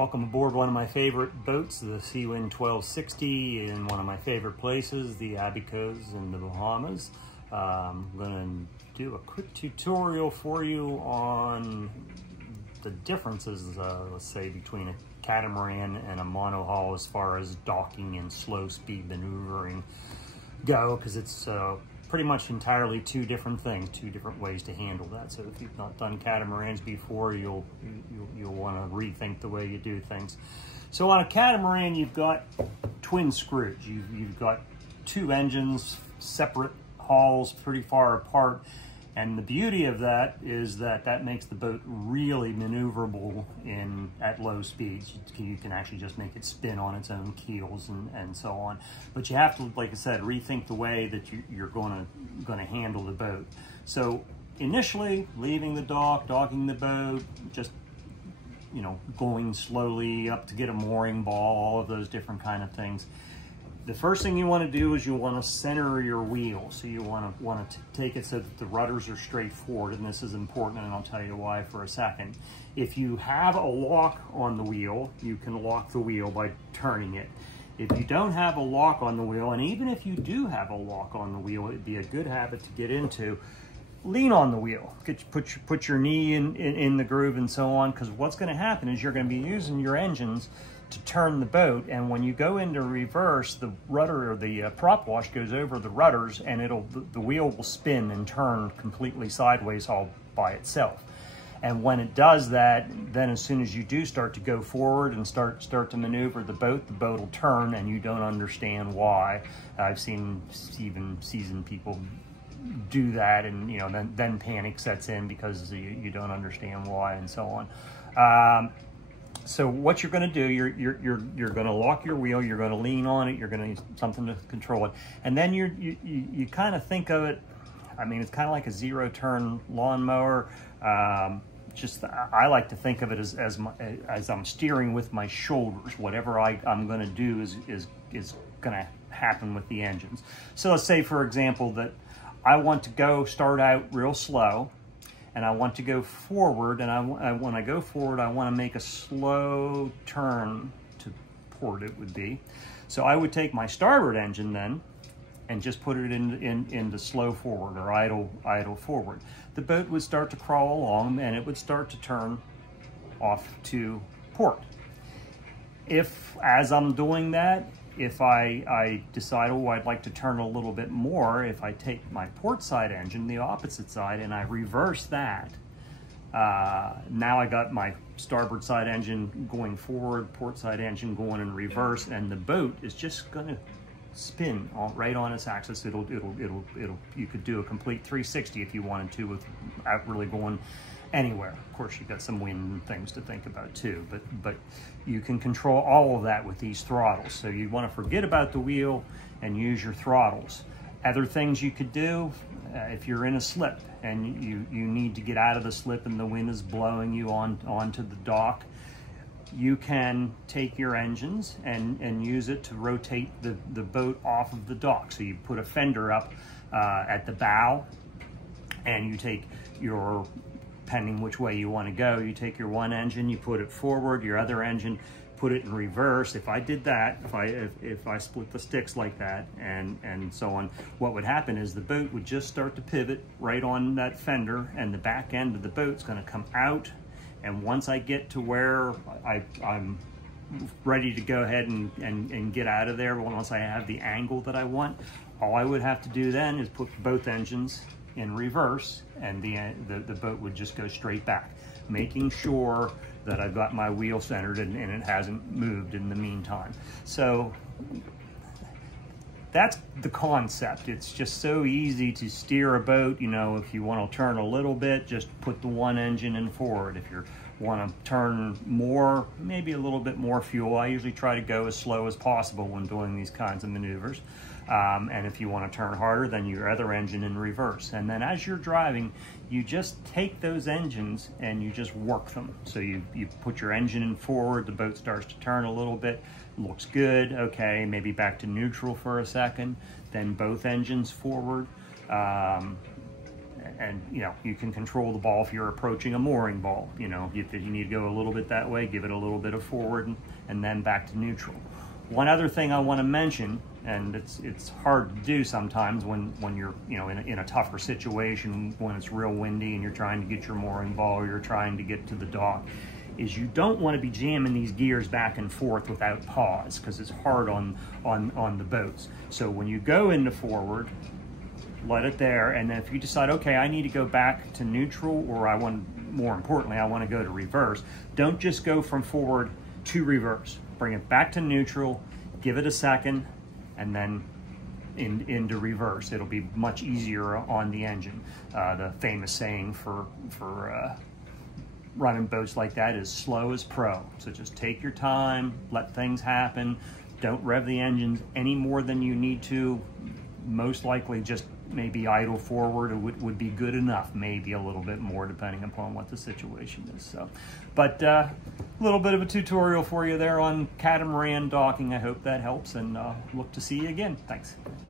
Welcome aboard one of my favorite boats, the Seawind 1260, in one of my favorite places, the Abacos in the Bahamas. I'm going to do a quick tutorial for you on the differences, let's say, between a catamaran and a monohull as far as docking and slow speed maneuvering go, because it's pretty much entirely two different things, two different ways to handle that. So if you've not done catamarans before, you'll want to rethink the way you do things. So on a catamaran, you've got twin screws. You've got two engines, separate hulls, pretty far apart. And the beauty of that is that that makes the boat really maneuverable at low speeds. You can actually just make it spin on its own keels and so on. But you have to, like I said, rethink the way that you're going to handle the boat. So initially, leaving the dock, docking the boat, just going slowly up to get a mooring ball, all of those different kind of things. The first thing you want to do is you want to center your wheel. So you want to take it so that the rudders are straight forward, and this is important, and I'll tell you why for a second. If you have a lock on the wheel, you can lock the wheel by turning it. If you don't have a lock on the wheel, and even if you do have a lock on the wheel, it'd be a good habit to get into, lean on the wheel. Put your knee in the groove and so on, because what's going to happen is you're going to be using your engines to turn the boat, and when you go into reverse, the rudder or the prop wash goes over the rudders, and the wheel will spin and turn completely sideways all by itself. And when it does that, then as soon as you do start to go forward and start to maneuver the boat will turn, and you don't understand why. I've seen even seasoned people do that, and then panic sets in because you don't understand why and so on. So what you're going to do, you're going to lock your wheel, you're going to lean on it, you're going to need something to control it, and then you kind of think of it. I mean, it's kind of like a zero-turn lawnmower. I like to think of it as I'm steering with my shoulders. Whatever I'm going to do is going to happen with the engines. So let's say, for example, that I want to start out real slow, and I want to go forward, and when I go forward, I want to make a slow turn to port, it would be. So I would take my starboard engine then and just put it into slow forward or idle forward. The boat would start to crawl along, and it would start to turn off to port. If, as I'm doing that, if I decide, oh, I'd like to turn a little bit more, if I take my port side engine, the opposite side, and I reverse that, now I got my starboard side engine going forward, port side engine going in reverse, and the boat is just going to spin right on its axis. You could do a complete 360 if you wanted to without really going anywhere. Of course, you've got some wind and things to think about too, but you can control all of that with these throttles. So you want to forget about the wheel and use your throttles. Other things you could do, if you're in a slip and you need to get out of the slip and the wind is blowing you onto the dock, you can take your engines and use it to rotate the boat off of the dock. So you put a fender up at the bow, and you take your, depending which way you want to go, you take your one engine, you put it forward, your other engine, put it in reverse. If I did that, if I split the sticks like that and so on, what would happen is the boat would just start to pivot right on that fender, and the back end of the boat's going to come out. And once I get to where I'm ready to go ahead and get out of there, once I have the angle that I want, all I would have to do then is put both engines in reverse, and the boat would just go straight back, making sure that I've got my wheel centered and it hasn't moved in the meantime. So that's the concept. It's just so easy to steer a boat. If you want to turn a little bit, just put the one engine in forward. If you want to turn more, maybe a little bit more fuel. I usually try to go as slow as possible when doing these kinds of maneuvers. And if you want to turn harder, then your other engine in reverse. And then as you're driving, you just take those engines and you just work them. So you put your engine in forward, the boat starts to turn a little bit, looks good, okay, maybe back to neutral for a second, then both engines forward, And you know, you can control the ball if you're approaching a mooring ball. You know, if you need to go a little bit that way, give it a little bit of forward and then back to neutral. One other thing I want to mention, and it's hard to do sometimes when you're, you know, in a tougher situation, when it's real windy and you're trying to get your mooring ball or you're trying to get to the dock, is you don't want to be jamming these gears back and forth without pause, because it's hard on the boats. So when you go into forward, let it there, and then if you decide, okay, I need to go back to neutral, or I want, more importantly, I want to go to reverse, don't just go from forward to reverse. Bring it back to neutral, give it a second, and then into reverse. It'll be much easier on the engine. The famous saying for running boats like that is slow as pro. So just take your time, let things happen. Don't rev the engines any more than you need to. Most likely just maybe idle forward would be good enough, maybe a little bit more depending upon what the situation is. So, but a little bit of a tutorial for you there on catamaran docking. I hope that helps, and look to see you again. Thanks.